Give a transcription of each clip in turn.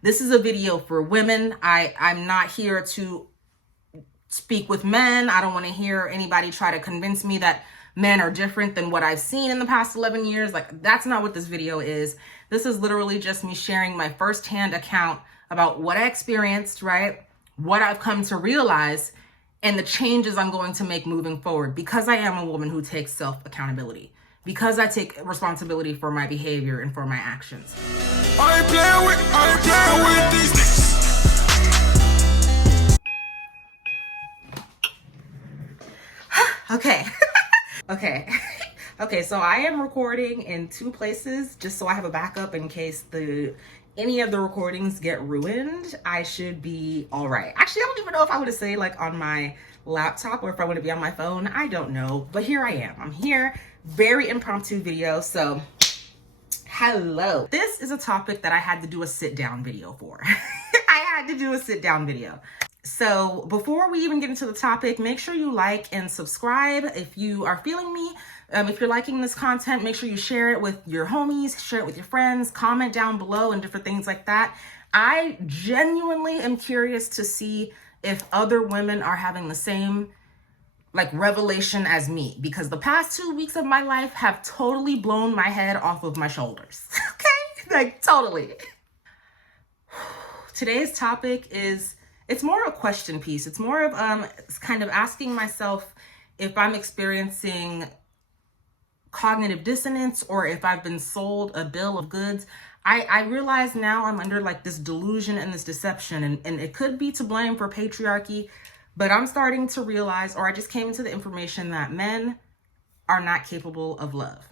This is a video for women. I'm not here to speak with men. I don't want to hear anybody try to convince me that men are different than what I've seen in the past 11 years. Like, that's not what this video is. This is literally just me sharing my firsthand account about what I experienced, right? What I've come to realize and the changes I'm going to make moving forward, because I am a woman who takes self-accountability, because I take responsibility for my behavior and for my actions. I play with these niggas. Okay. Okay, so I am recording in two places just so I have a backup in case any of the recordings get ruined. I should be all right. Actually, I don't even know if I would say like on my laptop or if I want to be on my phone. I don't know, but here I am. I'm here. Very impromptu video. So hello. This is a topic that I had to do a sit down video for. I had to do a sit down video. So before we even get into the topic, make sure you like and subscribe if you are feeling me. If you're liking this content, make sure you share it with your homies, share it with your friends, comment down below and different things like that. I genuinely am curious to see if other women are having the same like revelation as me, because the past 2 weeks of my life have totally blown my head off of my shoulders. Okay? Like totally. Today's topic is, it's more a question piece. It's more of kind of asking myself if I'm experiencing cognitive dissonance or if I've been sold a bill of goods. I realize now I'm under like this delusion and this deception, and it could be to blame for patriarchy, but I'm starting to realize, or I just came into the information that men are not capable of love.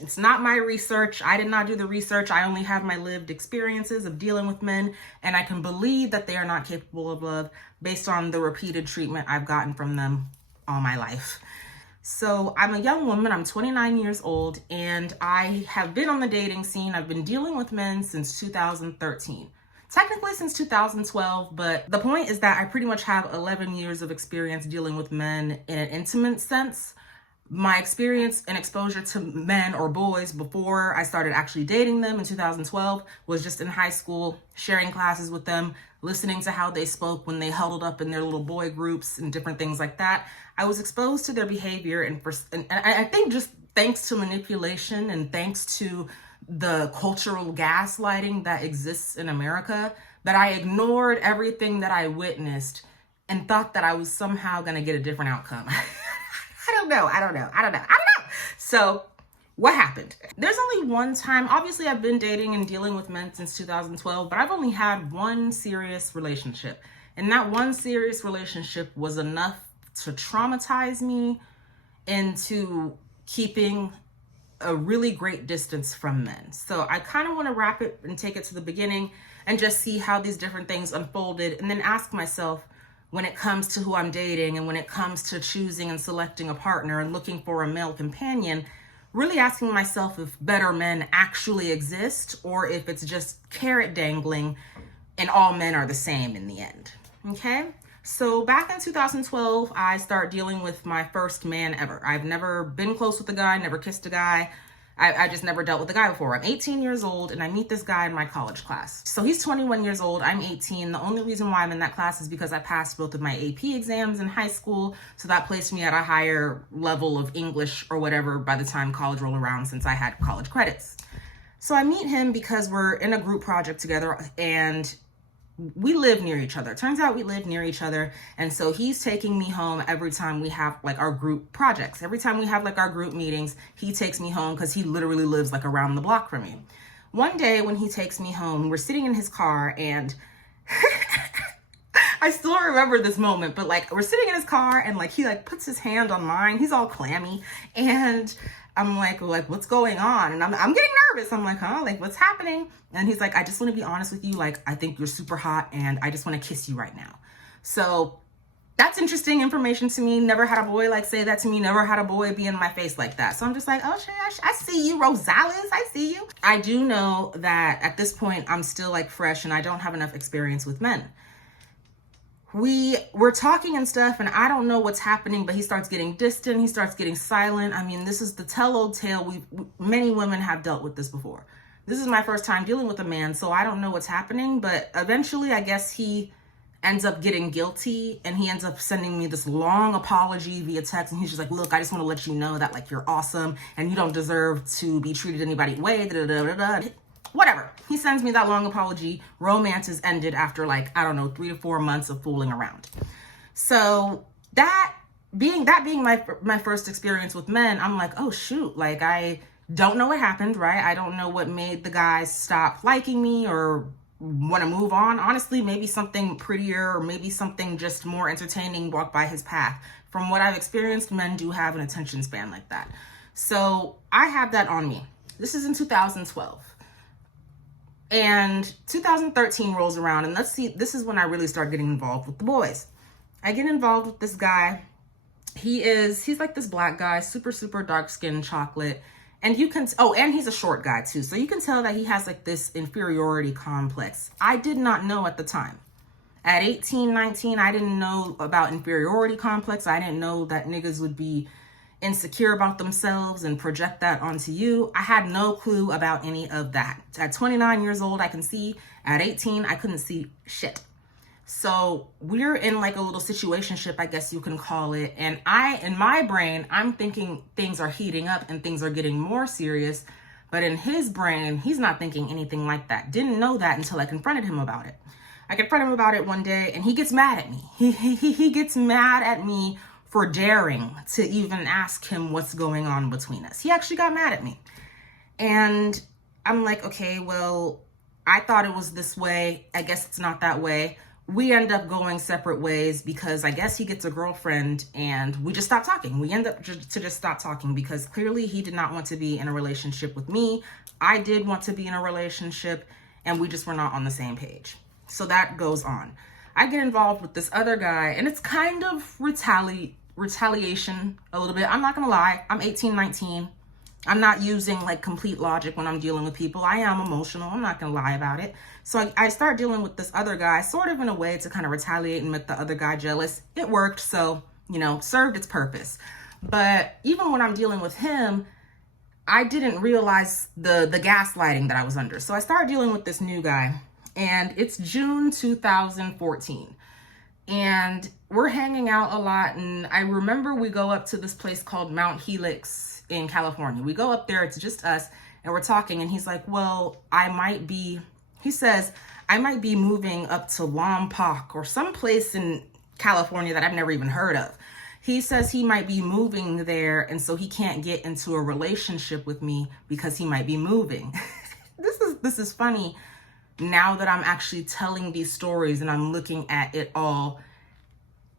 It's not my research. I did not do the research. I only have my lived experiences of dealing with men, and I can believe that they are not capable of love based on the repeated treatment I've gotten from them all my life. So I'm a young woman. I'm 29 years old, and I have been on the dating scene. I've been dealing with men since 2013. Technically since 2012, but the point is that I pretty much have 11 years of experience dealing with men in an intimate sense. My experience and exposure to men or boys before I started actually dating them in 2012 was just in high school, sharing classes with them, listening to how they spoke when they huddled up in their little boy groups and different things like that. I was exposed to their behavior, and I think just thanks to manipulation and thanks to the cultural gaslighting that exists in America, that I ignored everything that I witnessed and thought that I was somehow going to get a different outcome. I don't know. So what happened? There's only one time, obviously I've been dating and dealing with men since 2012, but I've only had one serious relationship. And that one serious relationship was enough to traumatize me into keeping a really great distance from men. So I kind of want to wrap it and take it to the beginning and just see how these different things unfolded, and then ask myself, when it comes to who I'm dating and when it comes to choosing and selecting a partner and looking for a male companion, really asking myself if better men actually exist or if it's just carrot dangling and all men are the same in the end. Okay? So back in 2012, I started dealing with my first man ever. I've never been close with a guy, never kissed a guy. I just never dealt with a guy before. I'm 18 years old and I meet this guy in my college class. So he's 21 years old, I'm 18. The only reason why I'm in that class is because I passed both of my AP exams in high school. So that placed me at a higher level of English or whatever by the time college rolled around, since I had college credits. So I meet him because we're in a group project together and we live near each other. Turns out we live near each other. And so he's taking me home every time we have like our group projects. Every time we have like our group meetings, he takes me home because he literally lives like around the block from me. One day when he takes me home, we're sitting in his car, and I still remember this moment, but like we're sitting in his car and like he like puts his hand on mine. He's all clammy, and I'm like, what's going on? And I'm getting nervous. I'm like, huh? Like, what's happening? And he's like, I just want to be honest with you. Like, I think you're super hot and I just want to kiss you right now. So that's interesting information to me. Never had a boy like say that to me. Never had a boy be in my face like that. So I'm just like, oh, I see you, Rosales. I see you. I do know that at this point, I'm still like fresh and I don't have enough experience with men. We're talking and stuff, and I don't know what's happening, but he starts getting distant. He starts getting silent. I mean, this is the tell-old tale. Many women have dealt with this before. this is my first time dealing with a man, so I don't know what's happening. But eventually, I guess he ends up getting guilty, and he ends up sending me this long apology via text. And he's just like, look, I just want to let you know that, like, you're awesome and you don't deserve to be treated any way. Whatever. He sends me that long apology. Romance is ended after, like, I don't know, 3 to 4 months of fooling around. So that being my first experience with men, I'm like, oh shoot, like, I don't know what happened, right? I don't know what made the guys stop liking me or want to move on. Honestly, maybe something prettier or maybe something just more entertaining walked by his path. From what I've experienced, men do have an attention span like that. So I have that on me. This is in 2012. And 2013 rolls around, and let's see, this is when I really start getting involved with the boys. I get involved with this guy. He's like this black guy, super, super dark skin, chocolate. And you can, and he's a short guy too. So you can tell that he has like this inferiority complex. I did not know at the time. At 18, 19, I didn't know about inferiority complex. I didn't know that niggas would be insecure about themselves and project that onto you. I had no clue about any of that. At 29 years old, I can see. At 18, I couldn't see shit. So we're in like a little situationship, I guess you can call it. And in my brain, I'm thinking things are heating up and things are getting more serious. But in his brain, he's not thinking anything like that. Didn't know that until I confronted him about it. I confronted him about it one day and he gets mad at me. He gets mad at me for daring to even ask him what's going on between us. He actually got mad at me. And I'm like, okay, well, I thought it was this way. I guess it's not that way. We end up going separate ways because I guess he gets a girlfriend and we just stop talking. We end up just stop talking because clearly he did not want to be in a relationship with me. I did want to be in a relationship and we just were not on the same page. So that goes on. I get involved with this other guy and it's kind of retaliation a little bit. I'm not gonna lie. I'm 18, 19. I'm not using like complete logic when I'm dealing with people. I am emotional. I'm not gonna lie about it. So I start dealing with this other guy sort of in a way to kind of retaliate and make the other guy jealous. It worked, so, served its purpose. But even when I'm dealing with him, I didn't realize the gaslighting that I was under. So I started dealing with this new guy and it's June 2014. And we're hanging out a lot. And I remember we go up to this place called Mount Helix in California. We go up there, it's just us, and we're talking. And he's like, well, he says, I might be moving up to Lompoc or someplace in California that I've never even heard of. He says he might be moving there. And so he can't get into a relationship with me because he might be moving. This is funny. Now that I'm actually telling these stories and I'm looking at it all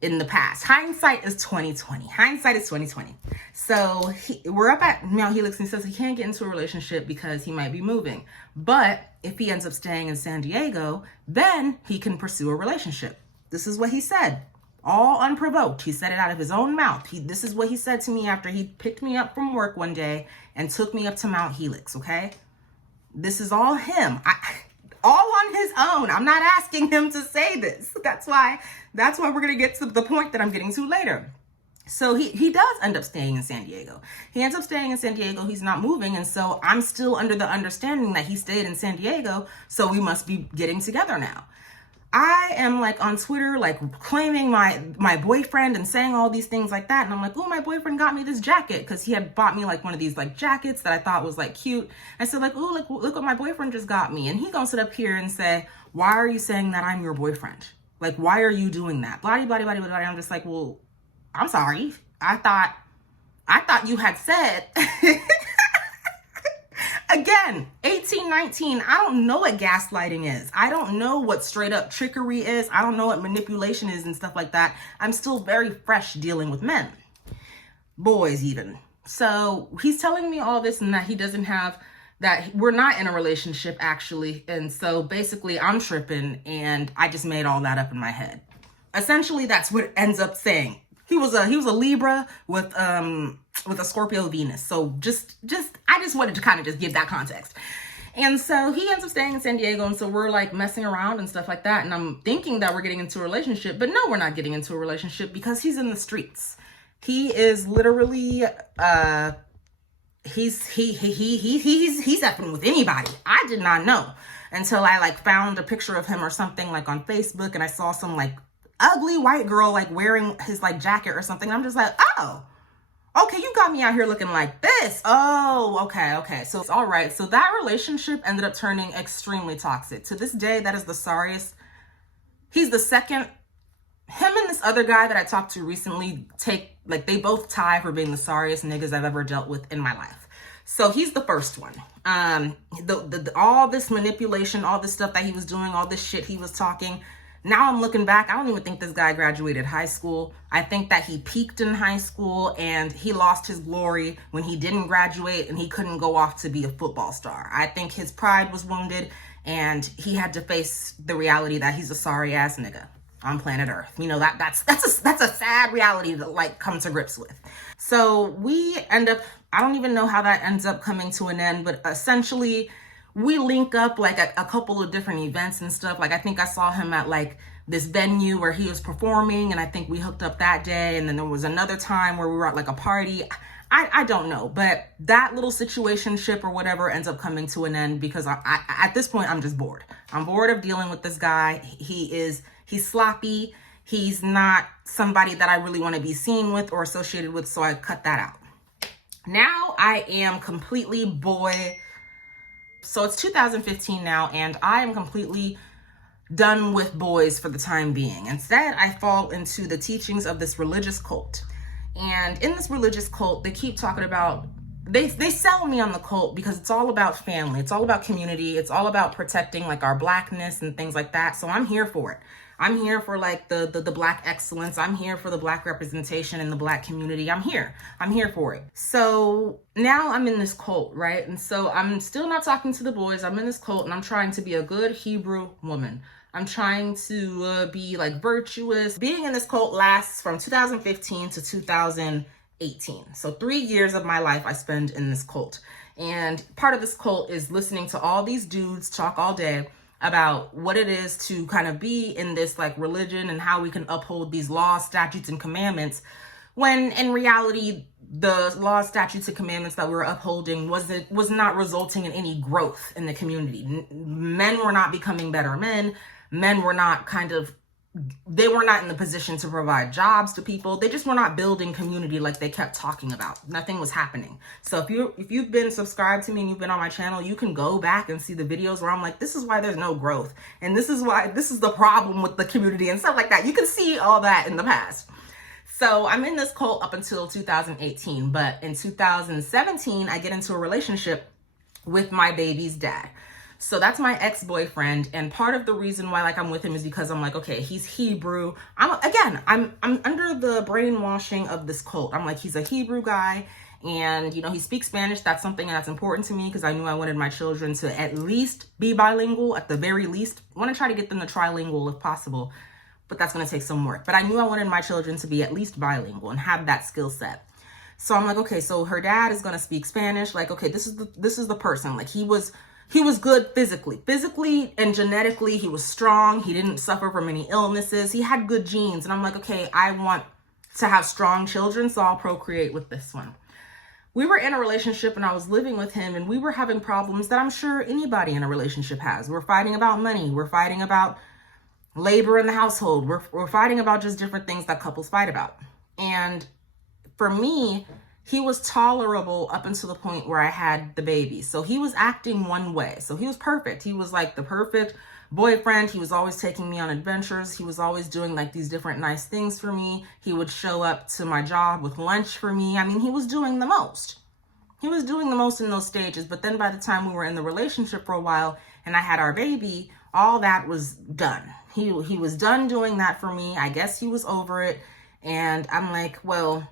in the past. Hindsight is 2020. Hindsight is 2020. So we're up at Mount Helix and he says he can't get into a relationship because he might be moving. But if he ends up staying in San Diego, then he can pursue a relationship. This is what he said. All unprovoked. He said it out of his own mouth. This is what he said to me after he picked me up from work one day and took me up to Mount Helix, okay? This is all him. All on his own. I'm not asking him to say this. That's why we're going to get to the point that I'm getting to later. So he does end up staying in San Diego. He ends up staying in San Diego. He's not moving. And so I'm still under the understanding that he stayed in San Diego. So we must be getting together now. I am like on Twitter, like claiming my boyfriend and saying all these things like that. And I'm like, oh, my boyfriend got me this jacket because he had bought me like one of these like jackets that I thought was like cute. I said like, oh, look what my boyfriend just got me. And he gonna sit up here and say, why are you saying that I'm your boyfriend? Like, why are you doing that? Blah, blah, blah, blah, blah. I'm just like, well, I'm sorry. I thought you had said, again, 18, 19, I don't know what gaslighting is. I don't know what straight up trickery is. I don't know what manipulation is and stuff like that. I'm still very fresh dealing with men, boys even. So he's telling me all this and that he doesn't have, that we're not in a relationship actually. And so basically I'm tripping and I just made all that up in my head. Essentially, that's what it ends up saying. He was a Libra with a Scorpio Venus. So I just wanted to kind of just give that context. And so he ends up staying in San Diego. And so we're like messing around and stuff like that. And I'm thinking that we're getting into a relationship, but no, we're not getting into a relationship because he's in the streets. He is literally, he's effing with anybody. I did not know until I like found a picture of him or something like on Facebook, and I saw some like ugly white girl like wearing his like jacket or something. I'm just like, oh, okay, you got me out here looking like this. Oh, okay. So it's all right. So that relationship ended up turning extremely toxic. To this day, that is the sorriest. He's the second. Him and this other guy that I talked to recently they both tie for being the sorriest niggas I've ever dealt with in my life. So he's the first one. All this manipulation, all this stuff that he was doing, all this shit he was talking. Now I'm looking back, I don't even think this guy graduated high school. I think that he peaked in high school and he lost his glory when he didn't graduate and he couldn't go off to be a football star. I think his pride was wounded and he had to face the reality that he's a sorry ass nigga on planet Earth. You know, that's a sad reality to like come to grips with. So we end up, I don't even know how that ends up coming to an end, but essentially we link up like a couple of different events and stuff. Like I think I saw him at like this venue where he was performing, and I think we hooked up that day. And then there was another time where we were at like a party. I don't know, but that little situationship or whatever ends up coming to an end because I at this point I'm just bored. I'm bored of dealing with this guy. He's sloppy. He's not somebody that I really want to be seen with or associated with, so I cut that out. Now I am completely so it's 2015 now, and I am completely done with boys for the time being. Instead, I fall into the teachings of this religious cult. And in this religious cult, they keep talking about, they sell me on the cult because it's all about family. It's all about community. It's all about protecting like our blackness and things like that. So I'm here for it. I'm here for like the black excellence. I'm here for the black representation in the black community. I'm here for it. So now I'm in this cult, right? And so I'm still not talking to the boys. I'm in this cult and I'm trying to be a good Hebrew woman. I'm trying to be like virtuous. Being in this cult lasts from 2015 to 2018. So 3 years of my life I spend in this cult. And part of this cult is listening to all these dudes talk all day about what it is to kind of be in this like religion and how we can uphold these laws, statutes, and commandments, when in reality, the laws, statutes, and commandments that we were upholding was not resulting in any growth in the community. Men were not becoming better men. Men were not they were not in the position to provide jobs to people. They just were not building community like they kept talking about. Nothing was happening. So if you've been subscribed to me and you've been on my channel, you can go back and see the videos where I'm like, this is why there's no growth. And this is the problem with the community and stuff like that. You can see all that in the past. So I'm in this cult up until 2018. But in 2017, I get into a relationship with my baby's dad. So that's my ex-boyfriend, and part of the reason why like I'm with him is because I'm like, okay, he's Hebrew. I'm under the brainwashing of this cult. I'm like, he's a Hebrew guy, and you know, he speaks Spanish. That's something that's important to me because I knew I wanted my children to at least be bilingual, at the very least. I want to try to get them to trilingual if possible, but that's going to take some work. But I knew I wanted my children to be at least bilingual and have that skill set. So I'm like, okay, so her dad is going to speak Spanish. Like, okay, this is the person. Like he was good physically and genetically. He was strong. He didn't suffer from any illnesses. He had good genes. And I'm like, okay, I want to have strong children, so I'll procreate with this one. We were in a relationship and I was living with him, and we were having problems that I'm sure anybody in a relationship has. We're fighting about money. We're fighting about labor in the household. We're fighting about just different things that couples fight about. And for me, he was tolerable up until the point where I had the baby. So he was acting one way. So he was perfect. He was like the perfect boyfriend. He was always taking me on adventures. He was always doing like these different nice things for me. He would show up to my job with lunch for me. I mean, he was doing the most. He was doing the most in those stages. But then by the time we were in the relationship for a while and I had our baby, all that was done. He was done doing that for me. I guess he was over it. And I'm like, well,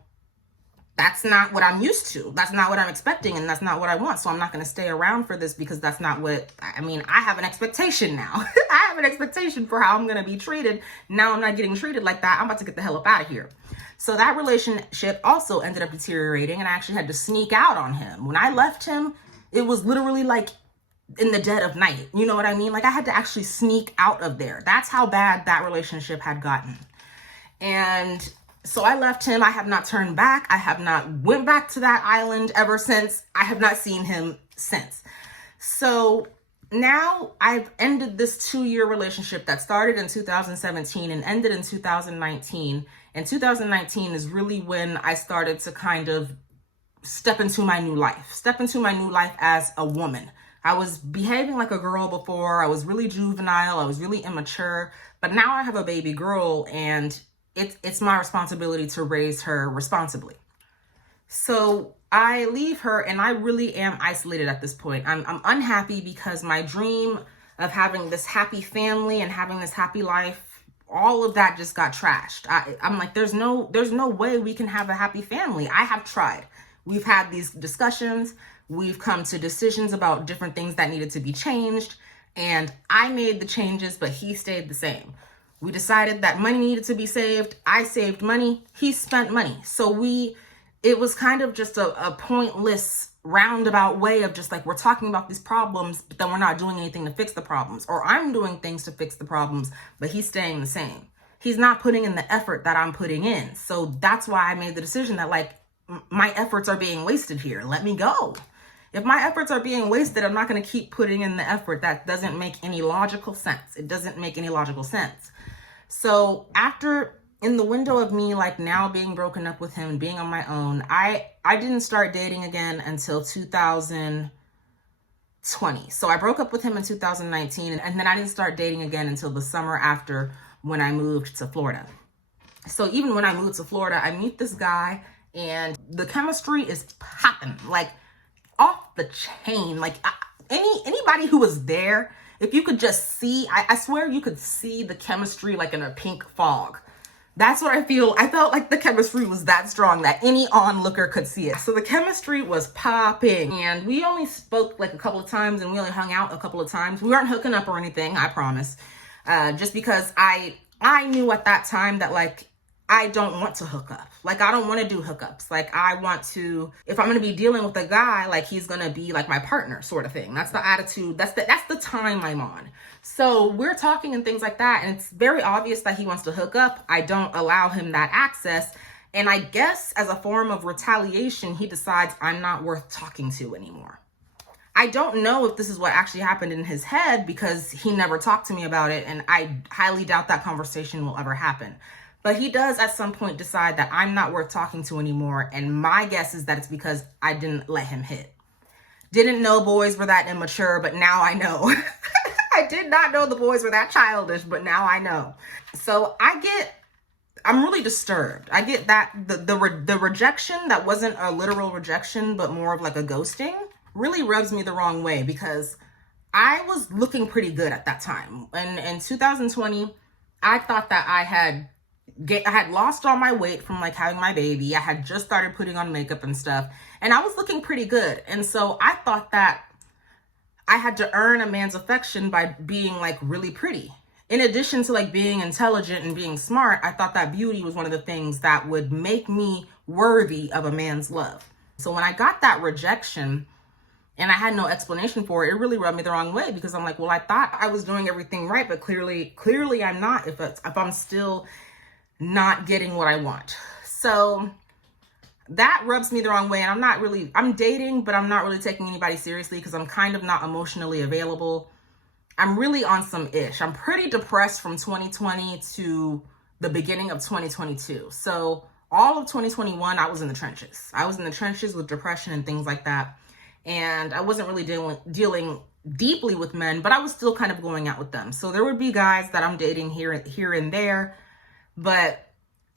that's not what I'm used to. That's not what I'm expecting, and that's not what I want. So I'm not going to stay around for this because that's not what, I mean, I have an expectation now. I have an expectation for how I'm going to be treated. Now I'm not getting treated like that. I'm about to get the hell up out of here. So that relationship also ended up deteriorating, and I actually had to sneak out on him. When I left him, it was literally like in the dead of night. You know what I mean? Like I had to actually sneak out of there. That's how bad that relationship had gotten. And So I left him. I have not turned back. I have not went back to that island ever since. I have not seen him since. So now I've ended this 2-year relationship that started in 2017 and ended in 2019. And 2019 is really when I started to kind of step into my new life as a woman. I was behaving like a girl before. I was really juvenile. I was really immature. But now I have a baby girl, and it's my responsibility to raise her responsibly. So I leave her, and I really am isolated at this point. I'm unhappy because my dream of having this happy family and having this happy life, all of that just got trashed. I'm like, there's no way we can have a happy family. I have tried. We've had these discussions. We've come to decisions about different things that needed to be changed. And I made the changes, but he stayed the same. We decided that money needed to be saved. I saved money. He spent money. So it was kind of just a pointless roundabout way of just like, we're talking about these problems, but then we're not doing anything to fix the problems. Or I'm doing things to fix the problems, but he's staying the same. He's not putting in the effort that I'm putting in. So that's why I made the decision that like, my efforts are being wasted here. Let me go. If my efforts are being wasted, I'm not going to keep putting in the effort. That doesn't make any logical sense. It doesn't make any logical sense. So in the window of me, like now being broken up with him and being on my own, I didn't start dating again until 2020. So I broke up with him in 2019, and then I didn't start dating again until the summer after, when I moved to Florida. So even when I moved to Florida, I meet this guy, and the chemistry is popping, like off the chain. Like anybody who was there, if you could just see, I swear you could see the chemistry like in a pink fog. That's what I feel. I felt like the chemistry was that strong that any onlooker could see it. So the chemistry was popping, and we only spoke like a couple of times, and we only hung out a couple of times. We weren't hooking up or anything, I promise. Just because I knew at that time that like, I don't want to hook up. Like, I don't want to do hookups. Like, I want to, if I'm going to be dealing with a guy, like he's going to be like my partner sort of thing. That's the attitude. That's the time I'm on. So we're talking and things like that. And it's very obvious that he wants to hook up. I don't allow him that access. And I guess as a form of retaliation, he decides I'm not worth talking to anymore. I don't know if this is what actually happened in his head, because he never talked to me about it. And I highly doubt that conversation will ever happen. But he does at some point decide that I'm not worth talking to anymore. And my guess is that it's because I didn't let him hit. Didn't know boys were that immature, but now I know. I did not know the boys were that childish, but now I know. So I'm really disturbed. I get that the rejection that wasn't a literal rejection, but more of like a ghosting, really rubs me the wrong way, because I was looking pretty good at that time. And in 2020, I thought that I had lost all my weight from like having my baby. I had just started putting on makeup and stuff, and I was looking pretty good. And so I thought that I had to earn a man's affection by being like really pretty. In addition to like being intelligent and being smart, I thought that beauty was one of the things that would make me worthy of a man's love. So when I got that rejection and I had no explanation for it, it really rubbed me the wrong way, because I'm like, well, I thought I was doing everything right, but clearly I'm not, if I'm still not getting what I want. So that rubs me the wrong way. And I'm dating, but I'm not really taking anybody seriously, because I'm kind of not emotionally available. I'm really on some ish. I'm pretty depressed from 2020 to the beginning of 2022. So all of 2021, I was in the trenches. I was in the trenches with depression and things like that. And I wasn't really dealing deeply with men, but I was still kind of going out with them. So there would be guys that I'm dating here and there, but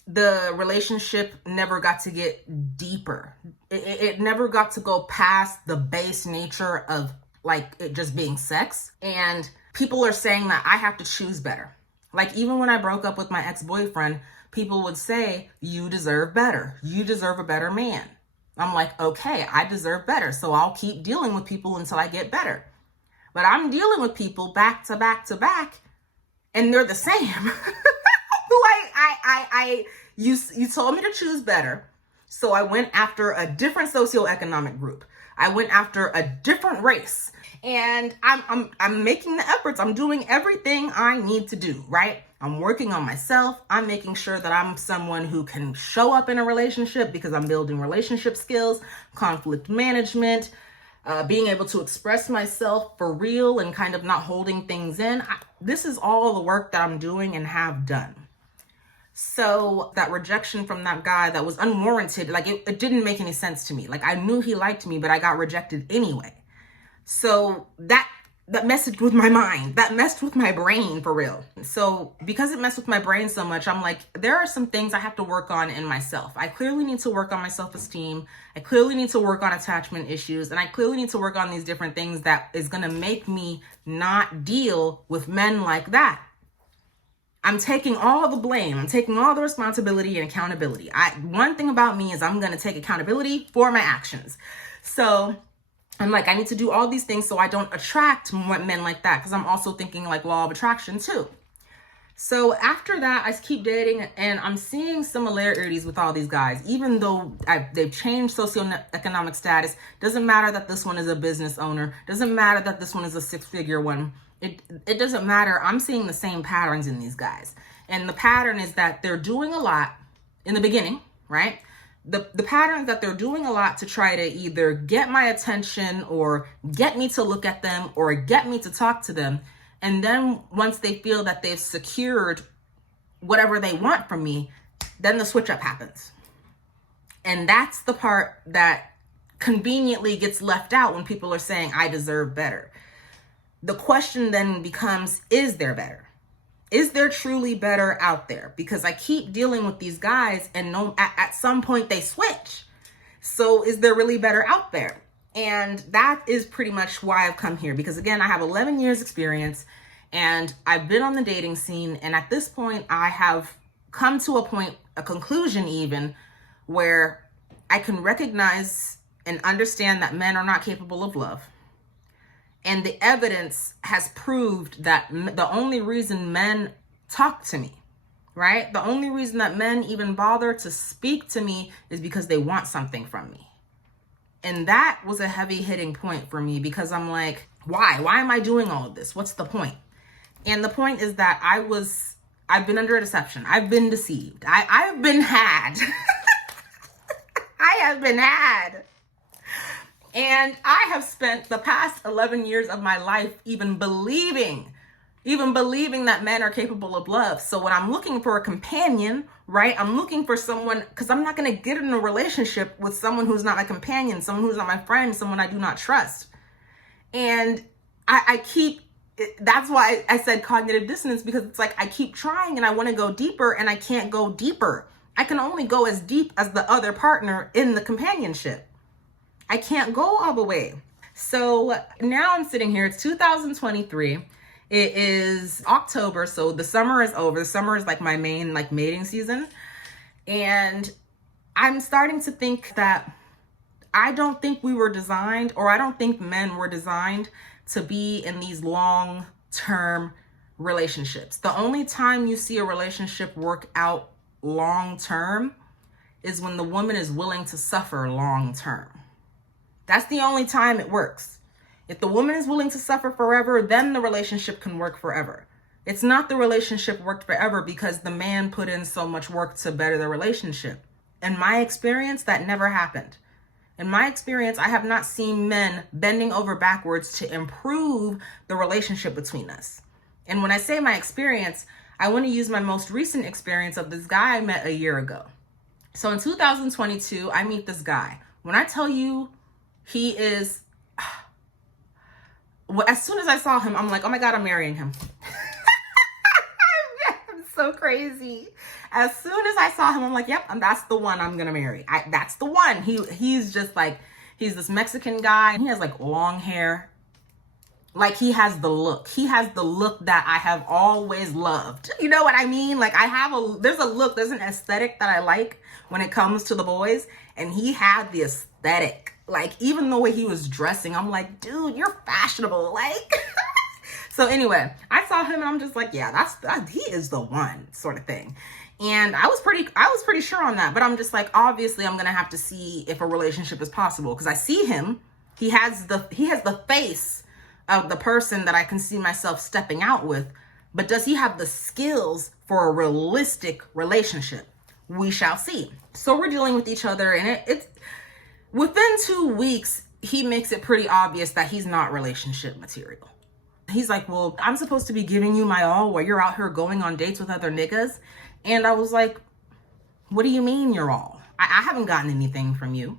the relationship never got to get deeper. It never got to go past the base nature of like it just being sex. And people are saying that I have to choose better. Like even when I broke up with my ex-boyfriend, people would say, you deserve better. You deserve a better man. I'm like, okay, I deserve better. So I'll keep dealing with people until I get better. But I'm dealing with people back to back to back, and they're the same. You told me to choose better. So I went after a different socioeconomic group. I went after a different race. And I'm making the efforts. I'm doing everything I need to do, right? I'm working on myself. I'm making sure that I'm someone who can show up in a relationship because I'm building relationship skills, conflict management, being able to express myself for real and kind of not holding things in. This is all the work that I'm doing and have done. So that rejection from that guy that was unwarranted, like it didn't make any sense to me. Like I knew he liked me, but I got rejected anyway. So that messed with my mind, that messed with my brain for real. So because it messed with my brain so much, I'm like, there are some things I have to work on in myself. I clearly need to work on my self-esteem. I clearly need to work on attachment issues. And I clearly need to work on these different things that is going to make me not deal with men like that. I'm taking all the blame. I'm taking all the responsibility and accountability. One thing about me is I'm going to take accountability for my actions. So I'm like, I need to do all these things so I don't attract men like that, because I'm also thinking like law of attraction too. So after that, I keep dating and I'm seeing similarities with all these guys, even though they've changed socioeconomic status. Doesn't matter that this one is a business owner. Doesn't matter that this one is a six-figure one. It doesn't matter. I'm seeing the same patterns in these guys. And the pattern is that they're doing a lot in the beginning, right? The pattern is that they're doing a lot to try to either get my attention or get me to look at them or get me to talk to them. And then once they feel that they've secured whatever they want from me, then the switch up happens. And that's the part that conveniently gets left out when people are saying, I deserve better. The question then becomes, is there better? Is there truly better out there? Because I keep dealing with these guys and at some point they switch. So is there really better out there? And that is pretty much why I've come here. Because again, I have 11 years experience and I've been on the dating scene. And at this point, I have come to a conclusion even, where I can recognize and understand that men are not capable of love. And the evidence has proved that the only reason men talk to me, right? The only reason that men even bother to speak to me is because they want something from me. And that was a heavy hitting point for me, because I'm like, why? Why am I doing all of this? What's the point? And the point is that I've been under a deception. I've been deceived. I've been had. I have been had. And I have spent the past 11 years of my life even believing that men are capable of love. So when I'm looking for a companion, right, I'm looking for someone, because I'm not going to get in a relationship with someone who's not my companion, someone who's not my friend, someone I do not trust. And that's why I said cognitive dissonance, because it's like I keep trying and I want to go deeper and I can't go deeper. I can only go as deep as the other partner in the companionship. I can't go all the way. So now I'm sitting here, it's 2023. It is October, so the summer is over. The summer is like my main mating season. And I'm starting to think that I don't think we were designed, or I don't think men were designed to be in these long-term relationships. The only time you see a relationship work out long-term is when the woman is willing to suffer long-term. That's the only time it works. If the woman is willing to suffer forever, then the relationship can work forever. It's not the relationship worked forever because the man put in so much work to better the relationship. In my experience, that never happened. In my experience, I have not seen men bending over backwards to improve the relationship between us. And when I say my experience, I want to use my most recent experience of this guy I met a year ago. So in 2022, I meet this guy. When I tell you, he is, as soon as I saw him, I'm like, oh my God, I'm marrying him. I'm so crazy. As soon as I saw him, I'm like, yep, that's the one I'm going to marry. That's the one. He's just like, he's this Mexican guy. He has long hair. He has the look. He has the look that I have always loved. You know what I mean? There's a look, there's an aesthetic that I like when it comes to the boys. And he had the aesthetic. Even the way he was dressing, I'm like, dude, you're fashionable. So anyway, I saw him and I'm just like, yeah, he is the one, sort of thing. And I was pretty sure on that, but I'm just like, obviously I'm going to have to see if a relationship is possible, because I see him, he has the face of the person that I can see myself stepping out with, But does he have the skills for a realistic relationship? We shall see. So we're dealing with each other, and it's within 2 weeks, he makes it pretty obvious that he's not relationship material. He's like, well, I'm supposed to be giving you my all while you're out here going on dates with other niggas. And I was like, what do you mean you're all? I haven't gotten anything from you.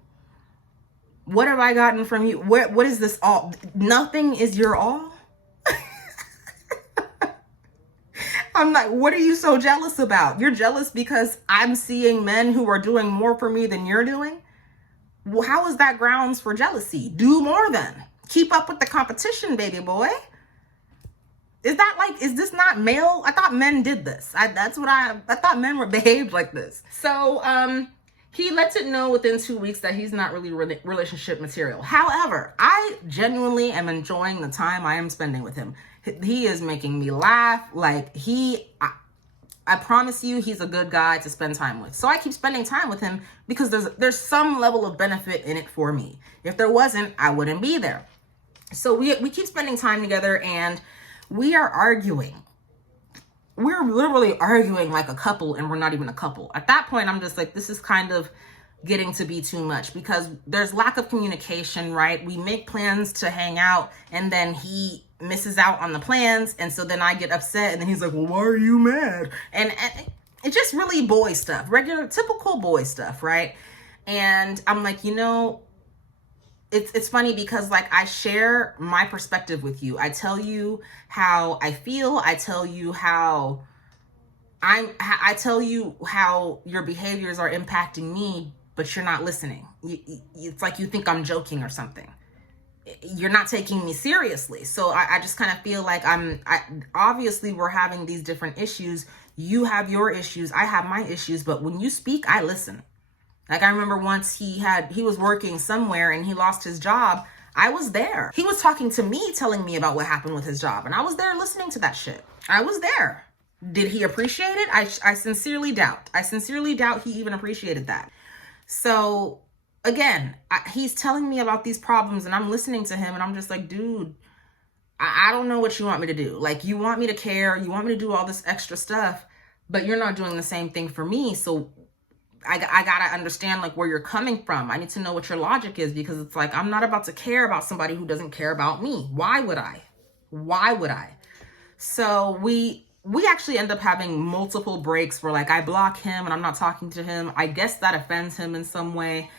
What have I gotten from you? What is this all? Nothing is your all? I'm like, what are you so jealous about? You're jealous because I'm seeing men who are doing more for me than you're doing? Well, how is that grounds for jealousy? Do more then. Keep up with the competition, baby boy. Is this not male? I thought men did this. I thought men were behaved like this. So, he lets it know within 2 weeks that he's not really relationship material. However, I genuinely am enjoying the time I am spending with him. He is making me laugh. Like I promise you, he's a good guy to spend time with. So I keep spending time with him because there's some level of benefit in it for me. If there wasn't, I wouldn't be there. So we keep spending time together, and we are arguing. We're literally arguing like a couple, and we're not even a couple. At that point, I'm just like, this is kind of getting to be too much because there's lack of communication, right? We make plans to hang out, and then he misses out on the plans, and so then I get upset, and then he's like, well, why are you mad? And it's just really boy stuff, regular, typical boy stuff, right? And I'm like, it's funny because like I share my perspective with you. I tell you how I feel. I tell you how your behaviors are impacting me, but you're not listening. It's like you think I'm joking or something. You're not taking me seriously. So I just kind of feel like obviously we're having these different issues. You have your issues, I have my issues, but when you speak, I listen. Like I remember once he was working somewhere and he lost his job. I was there. He was talking to me, telling me about what happened with his job. And I was there listening to that shit. I was there. Did he appreciate it? I sincerely doubt. I sincerely doubt he even appreciated that. So again, he's telling me about these problems and I'm listening to him and I'm just like, dude, I don't know what you want me to do. Like, you want me to care, you want me to do all this extra stuff, but you're not doing the same thing for me. So I gotta understand like where you're coming from. I need to know what your logic is, because it's like, I'm not about to care about somebody who doesn't care about me. Why would I? So we actually end up having multiple breaks where like I block him and I'm not talking to him. I guess that offends him in some way.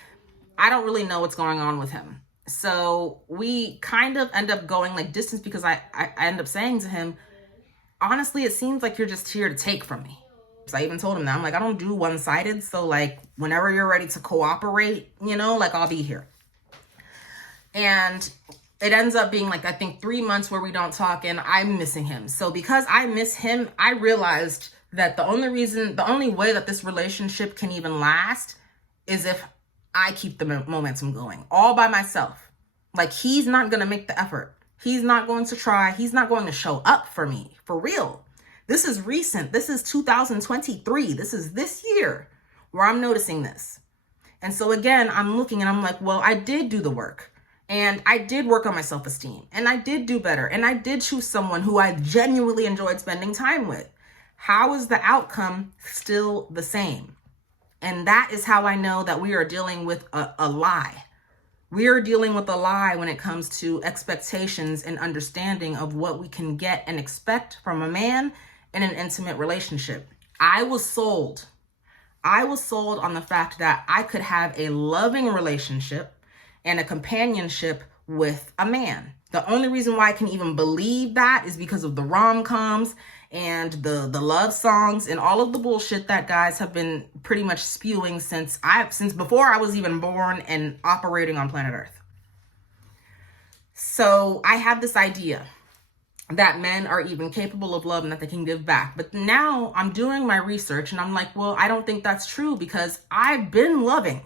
I don't really know what's going on with him. So we kind of end up going like distance, because I end up saying to him, honestly, it seems like you're just here to take from me. So I even told him that. I'm like, I don't do one-sided. So like whenever you're ready to cooperate, like I'll be here. And it ends up being like, I think 3 months where we don't talk, and I'm missing him. So because I miss him, I realized that the only way that this relationship can even last is if I keep the momentum going all by myself. Like, he's not going to make the effort. He's not going to try. He's not going to show up for me, for real. This is recent. This is 2023. This is this year where I'm noticing this. And so again, I'm looking and I'm like, well, I did do the work, and I did work on my self-esteem, and I did do better, and I did choose someone who I genuinely enjoyed spending time with. How is the outcome still the same? And that is how I know that we are dealing with a lie. We are dealing with a lie when it comes to expectations and understanding of what we can get and expect from a man in an intimate relationship. I was sold on the fact that I could have a loving relationship and a companionship with a man. The only reason why I can even believe that is because of the rom-coms and the love songs and all of the bullshit that guys have been pretty much spewing since before I was even born and operating on planet Earth. So I have this idea that men are even capable of love and that they can give back. But now I'm doing my research and I'm like, well, I don't think that's true, because I've been loving.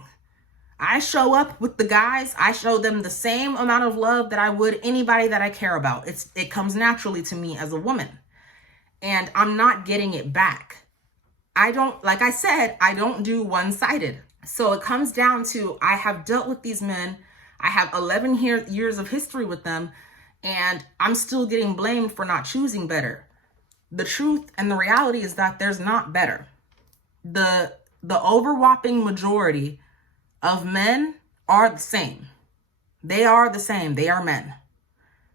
I show up with the guys. I show them the same amount of love that I would anybody that I care about. It comes naturally to me as a woman, and I'm not getting it back. Like I said, I don't do one-sided. So it comes down to, I have dealt with these men. I have 11 years of history with them, and I'm still getting blamed for not choosing better. The truth and the reality is that there's not better. The overwhelming majority of men are the same. They are the same. They are men.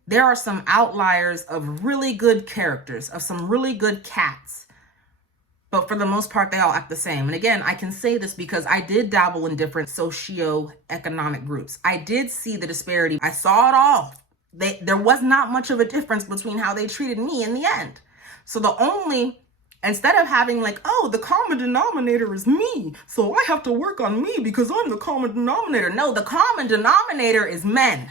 There are some outliers of really good characters, of some really good cats. But for the most part, they all act the same. And again, I can say this because I did dabble in different socio-economic groups. I did see the disparity. I saw it all. There was not much of a difference between how they treated me in the end. So instead of having like, oh, the common denominator is me, so I have to work on me because I'm the common denominator. No, the common denominator is men.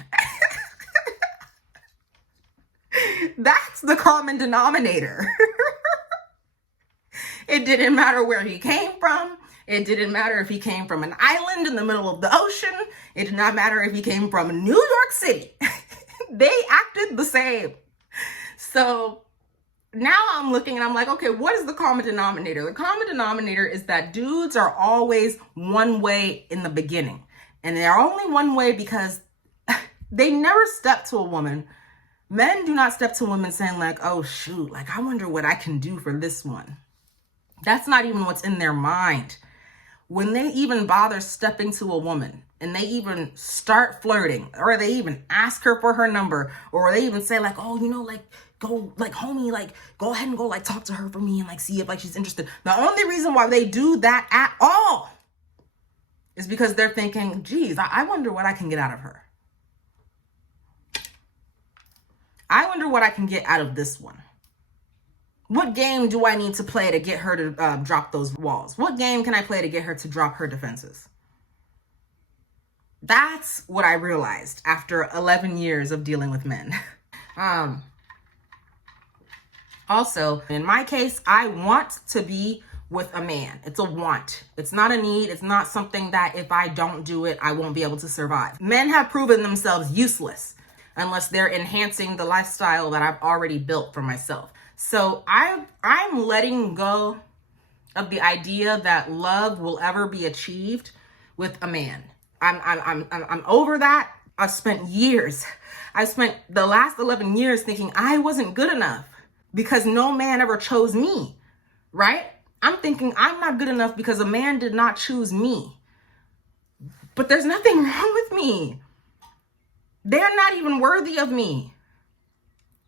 That's the common denominator. It didn't matter where he came from. It didn't matter if he came from an island in the middle of the ocean. It did not matter if he came from New York City. They acted the same. So now I'm looking and I'm like, okay, what is the common denominator? The common denominator is that dudes are always one way in the beginning. And they're only one way because they never step to a woman. Men do not step to women saying like, oh shoot, like I wonder what I can do for this one. That's not even what's in their mind. When they even bother stepping to a woman and they even start flirting, or they even ask her for her number, or they even say like, oh, like go like homie, like go ahead and go like talk to her for me and like see if like she's interested. The only reason why they do that at all is because they're thinking, geez, I wonder what I can get out of her. I wonder what I can get out of this one. What game do I need to play to get her to drop those walls? What game can I play to get her to drop her defenses? That's what I realized after 11 years of dealing with men. Also, in my case, I want to be with a man. It's a want. It's not a need. It's not something that if I don't do it, I won't be able to survive. Men have proven themselves useless unless they're enhancing the lifestyle that I've already built for myself. So I'm letting go of the idea that love will ever be achieved with a man. I'm over that. I spent the last 11 years thinking I wasn't good enough because no man ever chose me, right? I'm thinking I'm not good enough because a man did not choose me. But there's nothing wrong with me. They're not even worthy of me.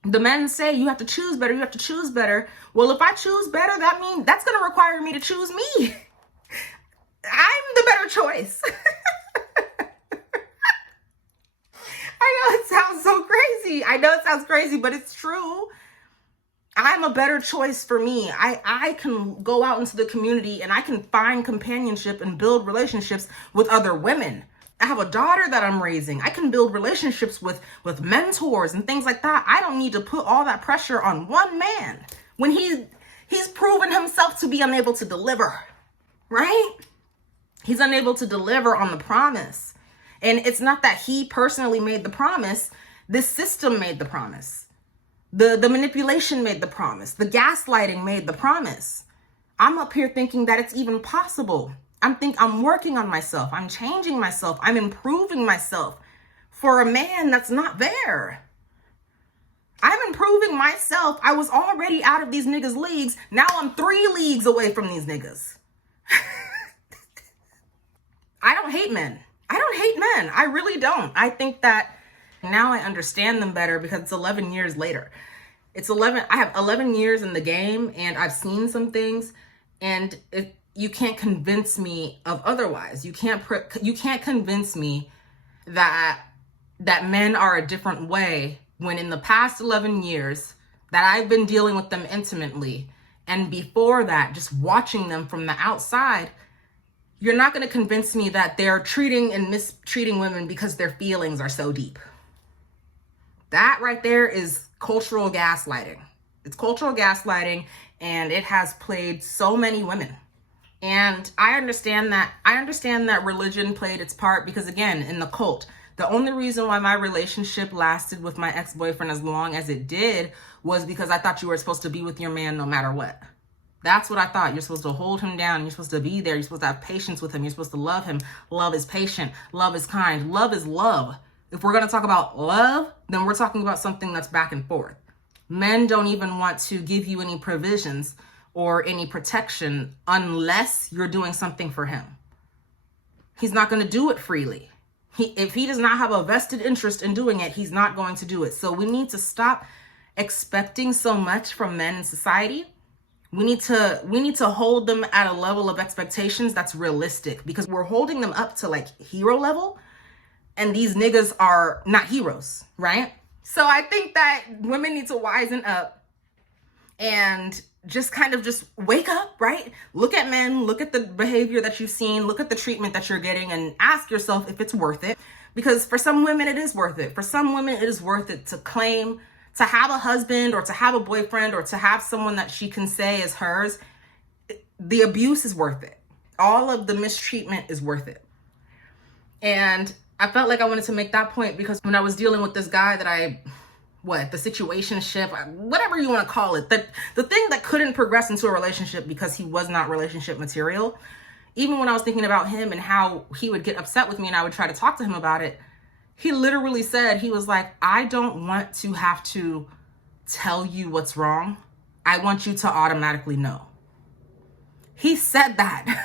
The men say you have to choose better, you have to choose better. Well, if I choose better, that means that's going to require me to choose me. I'm the better choice. I know it sounds so crazy. I know it sounds crazy, but it's true. I'm a better choice for me. I can go out into the community and I can find companionship and build relationships with other women. I have a daughter that I'm raising. I can build relationships with mentors and things like that. I don't need to put all that pressure on one man when he's proven himself to be unable to deliver, right? He's unable to deliver on the promise. And it's not that he personally made the promise. This system made the promise. The manipulation made the promise. The gaslighting made the promise. I'm up here thinking that it's even possible. I'm working on myself. I'm changing myself. I'm improving myself for a man that's not there. I'm improving myself. I was already out of these niggas' leagues. Now I'm 3 leagues away from these niggas. I don't hate men. I really don't. I think that now I understand them better because it's 11 years later. I have 11 years in the game and I've seen some things, and you can't convince me of otherwise. You can't convince me that men are a different way when in the past 11 years that I've been dealing with them intimately, and before that, just watching them from the outside, you're not going to convince me that they're treating and mistreating women because their feelings are so deep. That right there is cultural gaslighting. It's cultural gaslighting, and it has played so many women. And I understand that religion played its part because, again, in the cult, the only reason why my relationship lasted with my ex-boyfriend as long as it did was because I thought you were supposed to be with your man no matter what. That's what I thought. You're supposed to hold him down. You're supposed to be there. You're supposed to have patience with him. You're supposed to love him. Love is patient. Love is kind. Love is love. If we're going to talk about love, then we're talking about something that's back and forth. Men don't even want to give you any provisions or any protection unless you're doing something for him. He's not going to do it freely. If he does not have a vested interest in doing it, he's not going to do it. So we need to stop expecting so much from men in society. We need to hold them at a level of expectations that's realistic, because we're holding them up to like hero level, and these niggas are not heroes, right? So I think that women need to wisen up and just kind of just wake up, right? Look at men, look at the behavior that you've seen, look at the treatment that you're getting, and ask yourself if it's worth it. Because for some women, it is worth it. For some women, it is worth it to claim, to have a husband or to have a boyfriend or to have someone that she can say is hers. The abuse is worth it. All of the mistreatment is worth it. And I felt like I wanted to make that point because when I was dealing with this guy that the situationship, whatever you want to call it, the thing that couldn't progress into a relationship because he was not relationship material, even when I was thinking about him and how he would get upset with me and I would try to talk to him about it, he literally said, he was like, I don't want to have to tell you what's wrong. I want you to automatically know. He said that. And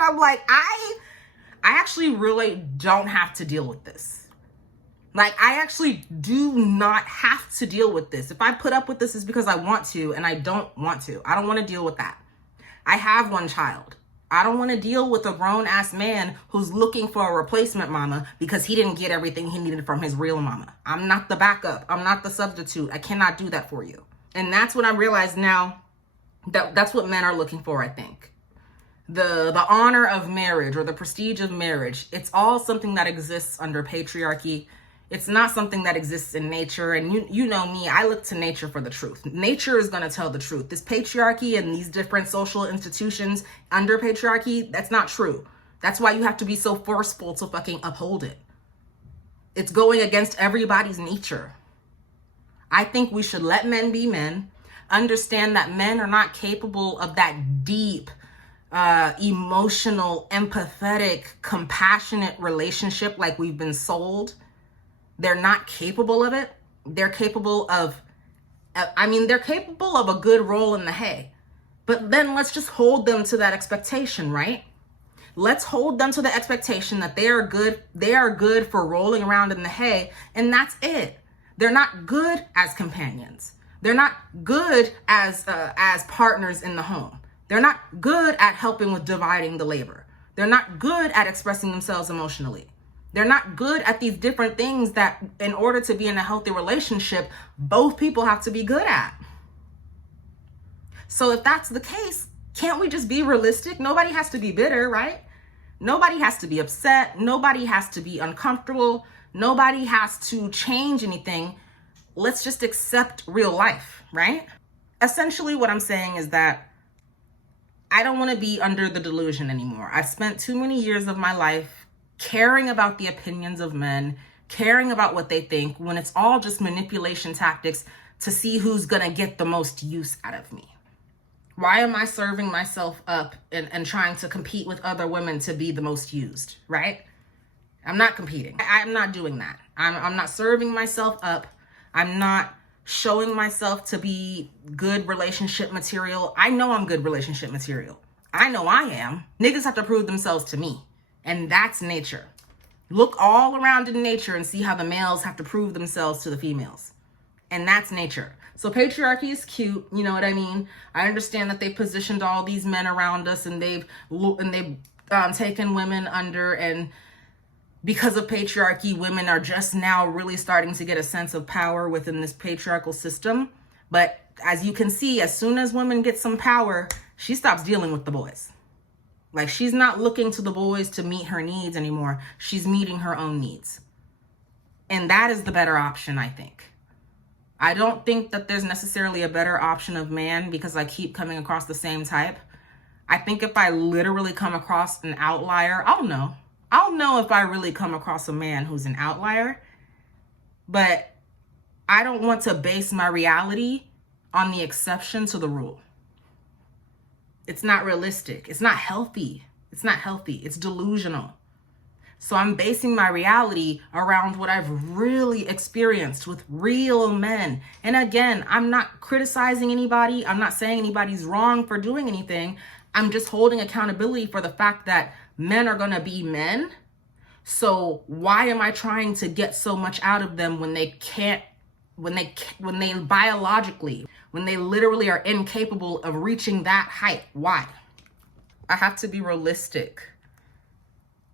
I'm like, I actually really don't have to deal with this. Like, I actually do not have to deal with this. If I put up with this, it's because I want to, and I don't want to. I don't want to deal with that. I have one child. I don't want to deal with a grown-ass man who's looking for a replacement mama because he didn't get everything he needed from his real mama. I'm not the backup. I'm not the substitute. I cannot do that for you. And that's what I realize now, that's what men are looking for, I think. The honor of marriage or the prestige of marriage, it's all something that exists under patriarchy. It's not something that exists in nature. And you know me, I look to nature for the truth. Nature is going to tell the truth. This patriarchy and these different social institutions under patriarchy, that's not true. That's why you have to be so forceful to fucking uphold it. It's going against everybody's nature. I think we should let men be men, understand that men are not capable of that deep, emotional, empathetic, compassionate relationship like we've been sold. They're not capable of it. They're capable of, they're capable of a good roll in the hay. But then let's just hold them to that expectation, right? Let's hold them to the expectation that they are good for rolling around in the hay, and that's it. They're not good as companions. They're not good as partners in the home. They're not good at helping with dividing the labor. They're not good at expressing themselves emotionally. They're not good at these different things that in order to be in a healthy relationship, both people have to be good at. So if that's the case, can't we just be realistic? Nobody has to be bitter, right? Nobody has to be upset. Nobody has to be uncomfortable. Nobody has to change anything. Let's just accept real life, right? Essentially what I'm saying is that I don't want to be under the delusion anymore. I've spent too many years of my life caring about the opinions of men, caring about what they think, when it's all just manipulation tactics to see who's gonna get the most use out of me. Why am I serving myself up and trying to compete with other women to be the most used, right? I'm not competing. I'm not doing that. I'm not serving myself up. I'm not showing myself to be good relationship material. I know I'm good relationship material. I know I am. Niggas have to prove themselves to me. And that's nature. Look all around in nature and see how the males have to prove themselves to the females. And that's nature. So patriarchy is cute, you know what I mean? I understand that they've positioned all these men around us and they've taken women under, and because of patriarchy, women are just now really starting to get a sense of power within this patriarchal system. But as you can see, as soon as women get some power, she stops dealing with the boys. Like, she's not looking to the boys to meet her needs anymore. She's meeting her own needs. And that is the better option, I think. I don't think that there's necessarily a better option of man because I keep coming across the same type. I think if I literally come across an outlier, I'll know. I'll know if I really come across a man who's an outlier. But I don't want to base my reality on the exception to the rule. It's not realistic. It's not healthy. It's not healthy. It's delusional. So I'm basing my reality around what I've really experienced with real men. And again, I'm not criticizing anybody. I'm not saying anybody's wrong for doing anything. I'm just holding accountability for the fact that men are going to be men. So why am I trying to get so much out of them when they can't, when they biologically, when they literally are incapable of reaching that height? Why? I have to be realistic.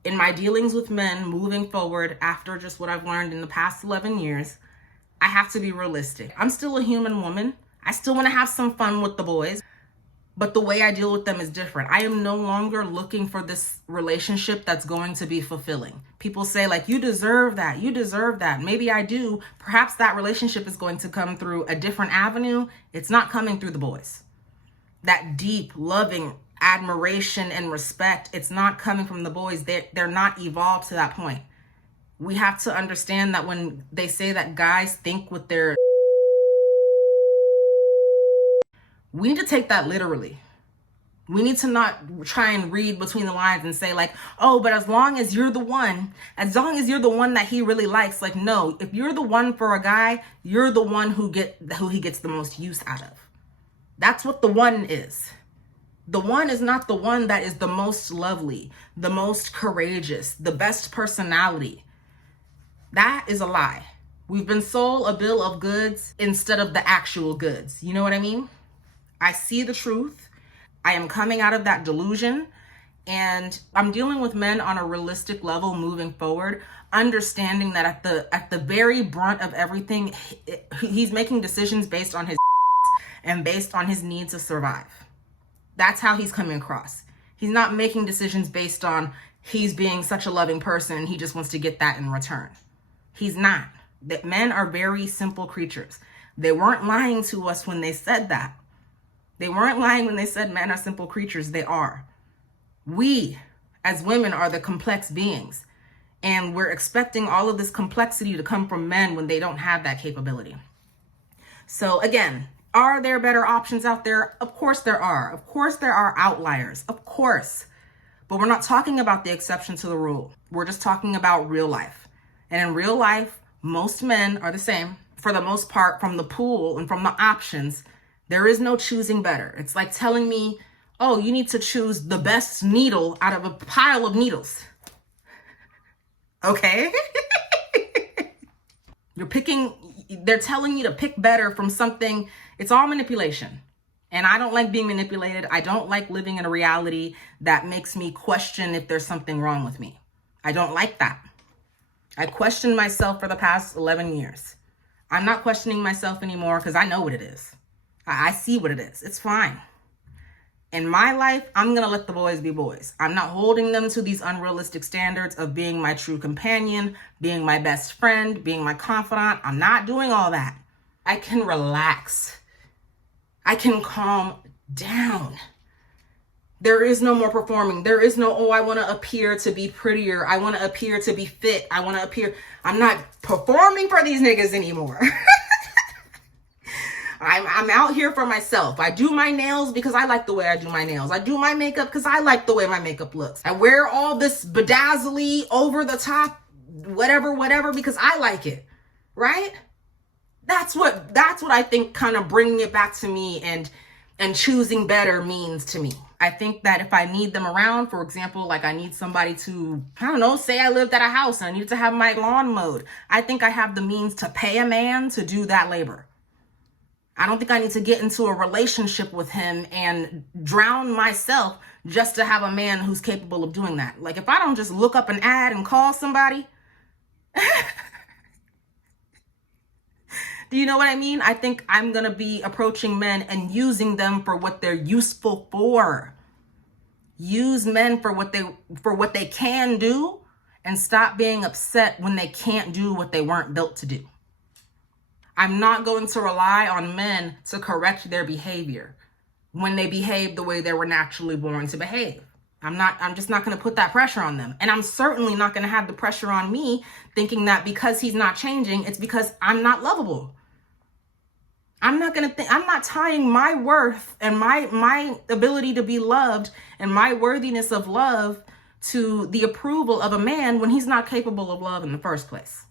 In my dealings with men moving forward after just what I've learned in the past 11 years, I have to be realistic. I'm still a human woman. I still want to have some fun with the boys, but the way I deal with them is different. I am no longer looking for this relationship that's going to be fulfilling. People say like, you deserve that. You deserve that. Maybe I do. Perhaps that relationship is going to come through a different avenue. It's not coming through the boys. That deep, loving admiration and respect, it's not coming from the boys. They're not evolved to that point. We have to understand that when they say that guys think with their, we need to take that literally. We need to not try and read between the lines and say like, oh, but as long as you're the one that he really likes, like, no, if you're the one for a guy, you're the one who he gets the most use out of. That's what the one is. The one is not the one that is the most lovely, the most courageous, the best personality. That is a lie. We've been sold a bill of goods instead of the actual goods. You know what I mean? I see the truth. I am coming out of that delusion, and I'm dealing with men on a realistic level moving forward, understanding that at the very brunt of everything, he's making decisions based on his and based on his need to survive. That's how he's coming across. He's not making decisions based on he's being such a loving person and he just wants to get that in return. He's not. That men are very simple creatures. They weren't lying to us when they said that. They weren't lying when they said men are simple creatures. They are. We, as women, are the complex beings. And we're expecting all of this complexity to come from men when they don't have that capability. So again, are there better options out there? Of course there are. Of course there are outliers. Of course. But we're not talking about the exception to the rule. We're just talking about real life. And in real life, most men are the same. For the most part, from the pool and from the options, there is no choosing better. It's like telling me, oh, you need to choose the best needle out of a pile of needles. Okay? They're telling you to pick better from something. It's all manipulation. And I don't like being manipulated. I don't like living in a reality that makes me question if there's something wrong with me. I don't like that. I questioned myself for the past 11 years. I'm not questioning myself anymore because I know what it is. I see what it is. It's fine. In my life, I'm going to let the boys be boys. I'm not holding them to these unrealistic standards of being my true companion, being my best friend, being my confidant. I'm not doing all that. I can relax. I can calm down. There is no more performing. There is no, oh, I want to appear to be prettier. I want to appear to be fit. I want to appear. I'm not performing for these niggas anymore. I'm out here for myself. I do my nails because I like the way I do my nails. I do my makeup because I like the way my makeup looks. I wear all this bedazzly, over the top, whatever, because I like it, right? That's what I think kind of bringing it back to me and choosing better means to me. I think that if I need them around, for example, like I need somebody to, I don't know, say I lived at a house and I need to have my lawn mowed. I think I have the means to pay a man to do that labor. I don't think I need to get into a relationship with him and drown myself just to have a man who's capable of doing that. Like if I don't just look up an ad and call somebody, do you know what I mean? I think I'm going to be approaching men and using them for what they're useful for. Use men for what they can do and stop being upset when they can't do what they weren't built to do. I'm not going to rely on men to correct their behavior when they behave the way they were naturally born to behave. I'm just not going to put that pressure on them. And I'm certainly not going to have the pressure on me thinking that because he's not changing, it's because I'm not lovable. I'm not tying my worth and my ability to be loved and my worthiness of love to the approval of a man when he's not capable of love in the first place.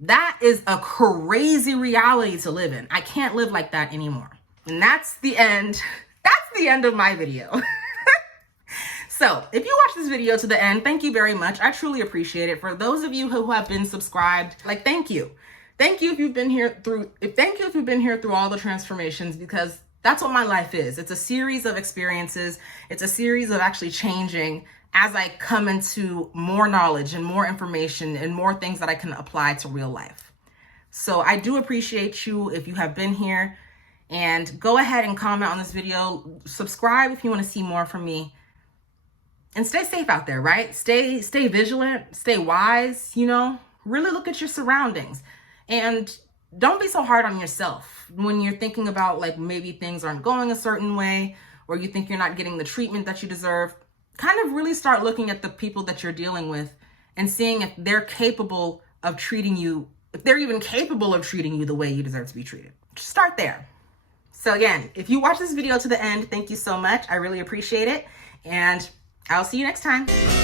That is a crazy reality to live in. I can't live like that anymore. And that's the end. That's the end of my video. So if you watch this video to the end, thank you very much. I truly appreciate it. For those of you who have been subscribed, like, thank you. Thank you if you've been here through, all the transformations, because that's what my life is. It's a series of experiences. It's a series of actually changing as I come into more knowledge and more information and more things that I can apply to real life. So I do appreciate you if you have been here, and go ahead and comment on this video. Subscribe if you want to see more from me. And stay safe out there, right? Stay vigilant, stay wise, really look at your surroundings. And don't be so hard on yourself when you're thinking about, like, maybe things aren't going a certain way, or you think you're not getting the treatment that you deserve. Kind of really start looking at the people that you're dealing with and seeing if they're capable of treating you, if they're even capable of treating you the way you deserve to be treated. Just start there. So again, if you watch this video to the end, thank you so much. I really appreciate it. And I'll see you next time.